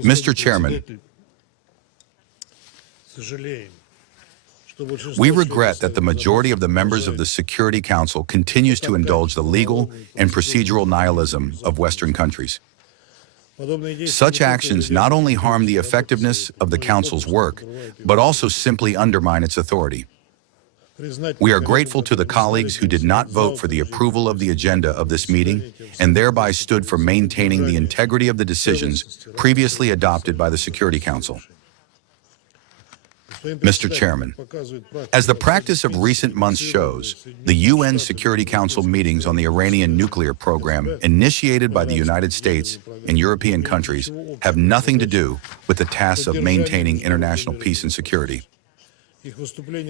Mr. Chairman, we regret that the majority of the members of the Security Council continues to indulge the legal and procedural nihilism of Western countries. Such actions not only harm the effectiveness of the Council's work, but also simply undermine its authority. We are grateful to the colleagues who did not vote for the approval of the agenda of this meeting and thereby stood for maintaining the integrity of the decisions previously adopted by the Security Council. Mr. Chairman, as the practice of recent months shows, the UN Security Council meetings on the Iranian nuclear program initiated by the United States and European countries have nothing to do with the tasks of maintaining international peace and security.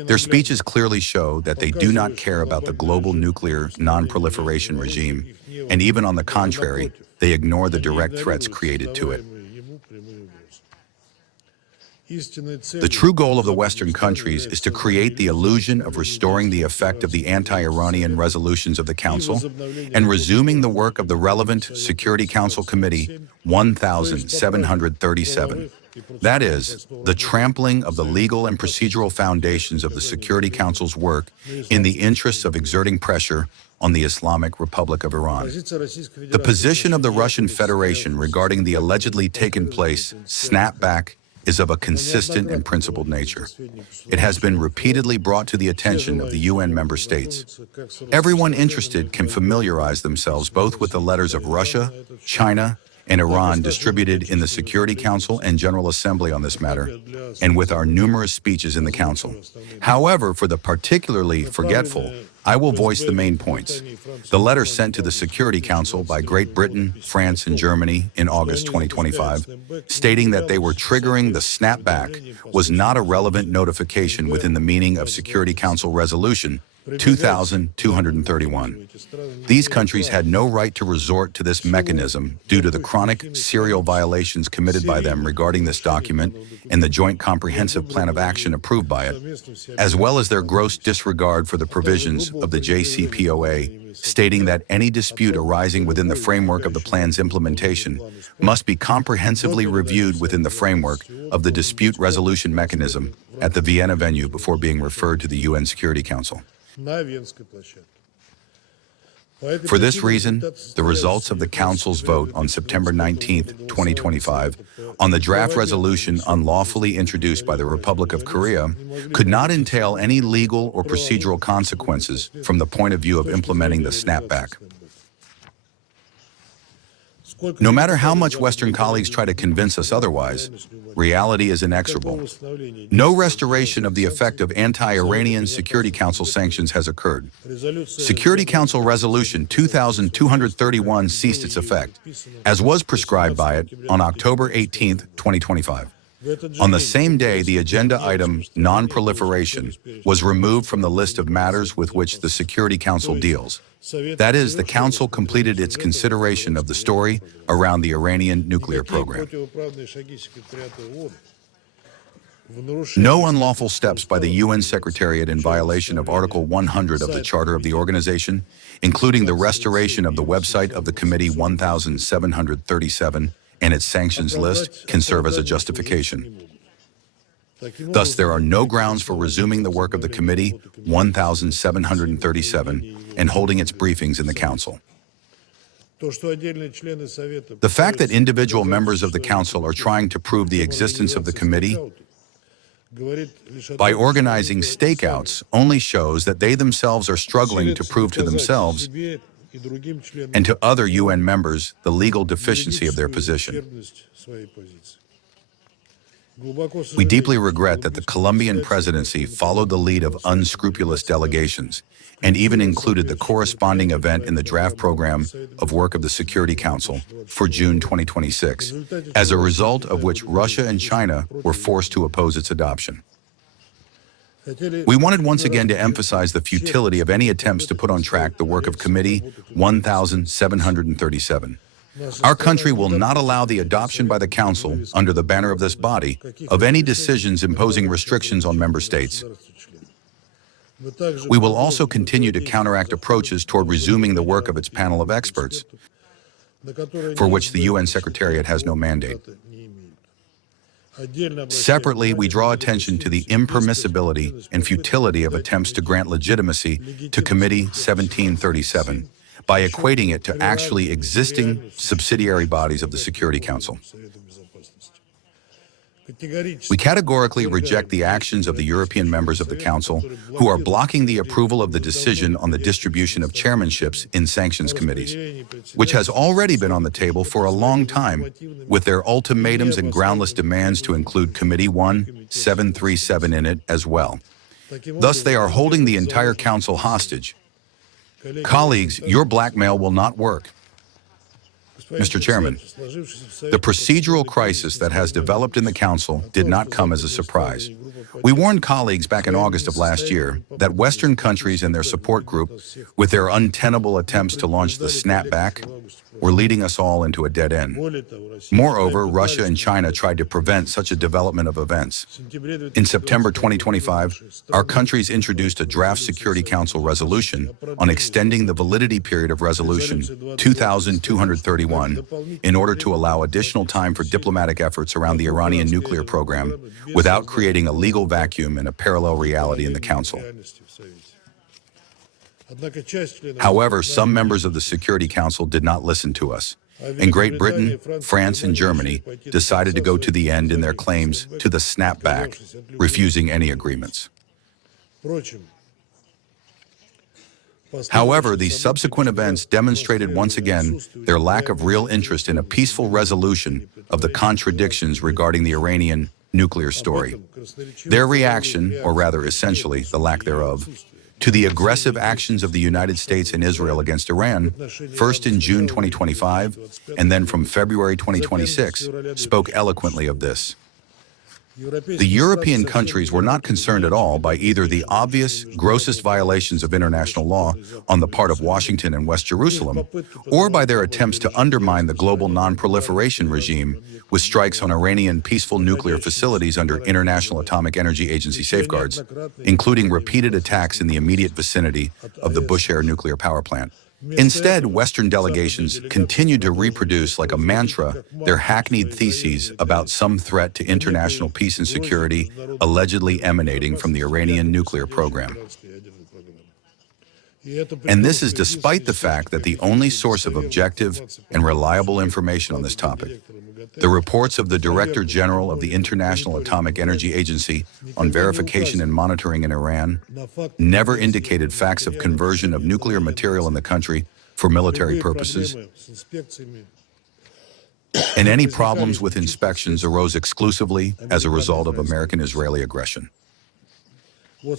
Their speeches clearly show that they do not care about the global nuclear non-proliferation regime, and even on the contrary, they ignore the direct threats created to it. The true goal of the Western countries is to create the illusion of restoring the effect of the anti-Iranian resolutions of the Council and resuming the work of the relevant Security Council Committee 1737. That is, the trampling of the legal and procedural foundations of the Security Council's work in the interests of exerting pressure on the Islamic Republic of Iran. The position of the Russian Federation regarding the allegedly taken place snapback is of a consistent and principled nature. It has been repeatedly brought to the attention of the UN member states. Everyone interested can familiarize themselves both with the letters of Russia, China, and Iran distributed in the Security Council and General Assembly on this matter, and with our numerous speeches in the Council. However, for the particularly forgetful, I will voice the main points. The letter sent to the Security Council by Great Britain, France, and Germany in August 2025, stating that they were triggering the snapback, was not a relevant notification within the meaning of Security Council Resolution 2231. These countries had no right to resort to this mechanism due to the chronic serial violations committed by them regarding this document and the Joint Comprehensive Plan of Action approved by it, as well as their gross disregard for the provisions of the JCPOA, stating that any dispute arising within the framework of the plan's implementation must be comprehensively reviewed within the framework of the dispute resolution mechanism at the Vienna venue before being referred to the UN Security Council. For this reason, the results of the Council's vote on September 19, 2025, on the draft resolution unlawfully introduced by the Republic of Korea could not entail any legal or procedural consequences from the point of view of implementing the snapback. No matter how much Western colleagues try to convince us otherwise, reality is inexorable. No restoration of the effect of anti-Iranian Security Council sanctions has occurred. Security Council Resolution 2231 ceased its effect, as was prescribed by it on October 18, 2025. On the same day, the agenda item, non-proliferation, was removed from the list of matters with which the Security Council deals. That is, the Council completed its consideration of the story around the Iranian nuclear program. No unlawful steps by the UN Secretariat in violation of Article 100 of the Charter of the organization, including the restoration of the website of the Committee 1737 and its sanctions list, can serve as a justification. Thus, there are no grounds for resuming the work of the Committee 1737 and holding its briefings in the Council. The fact that individual members of the Council are trying to prove the existence of the Committee by organizing stakeouts only shows that they themselves are struggling to prove to themselves and to other UN members the legal deficiency of their position. We deeply regret that the Colombian presidency followed the lead of unscrupulous delegations and even included the corresponding event in the draft program of work of the Security Council for June 2026, as a result of which Russia and China were forced to oppose its adoption. We wanted once again to emphasize the futility of any attempts to put on track the work of Committee 1737. Our country will not allow the adoption by the Council, under the banner of this body, of any decisions imposing restrictions on member states. We will also continue to counteract approaches toward resuming the work of its panel of experts, for which the UN Secretariat has no mandate. Separately, we draw attention to the impermissibility and futility of attempts to grant legitimacy to Committee 1737 by equating it to actually existing subsidiary bodies of the Security Council. We categorically reject the actions of the European members of the Council who are blocking the approval of the decision on the distribution of chairmanships in sanctions committees, which has already been on the table for a long time, with their ultimatums and groundless demands to include Committee 1737 in it as well. Thus, they are holding the entire Council hostage. Colleagues, your blackmail will not work. Mr. Chairman, the procedural crisis that has developed in the Council did not come as a surprise. We warned colleagues back in August of last year that Western countries and their support group, with their untenable attempts to launch the Snapback, were leading us all into a dead end. Moreover, Russia and China tried to prevent such a development of events. In September 2025, our countries introduced a draft Security Council resolution on extending the validity period of Resolution 2231 in order to allow additional time for diplomatic efforts around the Iranian nuclear program without creating a legal vacuum and a parallel reality in the Council. However, some members of the Security Council did not listen to us, and Great Britain, France, and Germany decided to go to the end in their claims to the Snapback, refusing any agreements. However, the subsequent events demonstrated once again their lack of real interest in a peaceful resolution of the contradictions regarding the Iranian nuclear story. Their reaction, or rather essentially the lack thereof, to the aggressive actions of the United States and Israel against Iran, first in June 2025 and then from February 2026, spoke eloquently of this. The European countries were not concerned at all by either the obvious, grossest violations of international law on the part of Washington and West Jerusalem, or by their attempts to undermine the global non-proliferation regime with strikes on Iranian peaceful nuclear facilities under International Atomic Energy Agency safeguards, including repeated attacks in the immediate vicinity of the Bushehr nuclear power plant. Instead, Western delegations continued to reproduce like a mantra their hackneyed theses about some threat to international peace and security allegedly emanating from the Iranian nuclear program. And this is despite the fact that the only source of objective and reliable information on this topic, the reports of the Director General of the International Atomic Energy Agency on verification and monitoring in Iran, never indicated facts of conversion of nuclear material in the country for military purposes, and any problems with inspections arose exclusively as a result of American-Israeli aggression.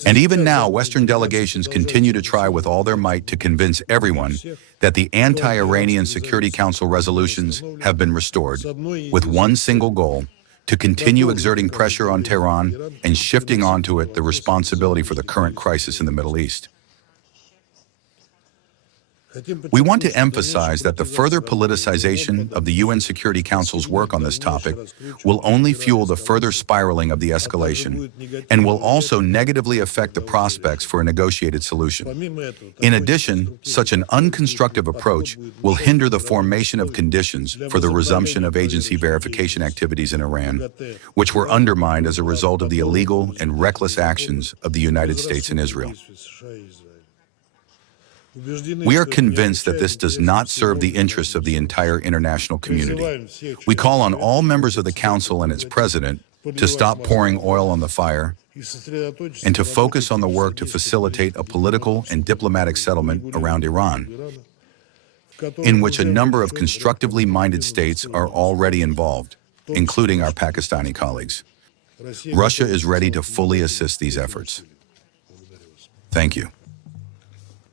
And even now, Western delegations continue to try with all their might to convince everyone that the anti-Iranian Security Council resolutions have been restored, with one single goal: to continue exerting pressure on Tehran and shifting onto it the responsibility for the current crisis in the Middle East. We want to emphasize that the further politicization of the UN Security Council's work on this topic will only fuel the further spiraling of the escalation and will also negatively affect the prospects for a negotiated solution. In addition, such an unconstructive approach will hinder the formation of conditions for the resumption of agency verification activities in Iran, which were undermined as a result of the illegal and reckless actions of the United States and Israel. We are convinced that this does not serve the interests of the entire international community. We call on all members of the Council and its President to stop pouring oil on the fire and to focus on the work to facilitate a political and diplomatic settlement around Iran, in which a number of constructively minded states are already involved, including our Pakistani colleagues. Russia is ready to fully assist these efforts. Thank you.